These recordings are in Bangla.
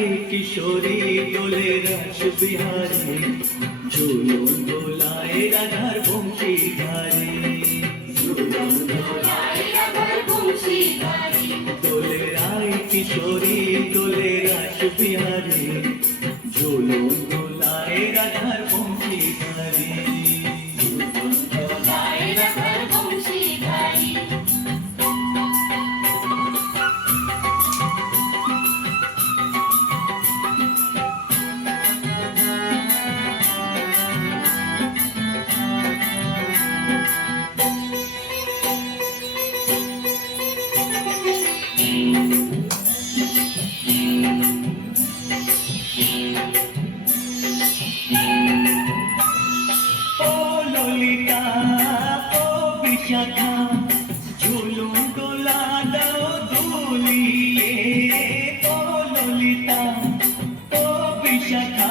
রাধাই কিশোরী, দোলে রাস বিহারে চলুন দোলায় রাধার বংশী ঘারে দোলে রায় কিশোরী, দোলে রাস বিহারে চলুন দোলায় রাধার বংশী ঘারে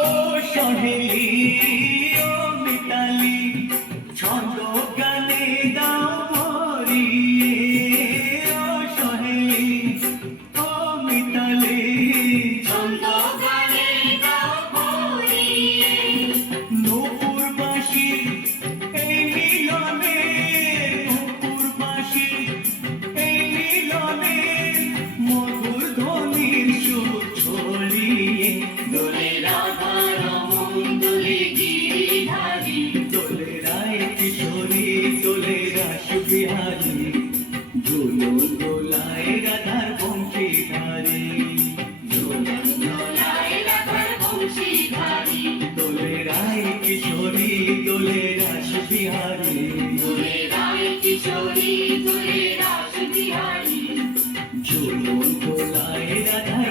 Oh, Sean Haley. কিশোরী তুই রাস বিহারী ঝুলুন তোলায় রাধার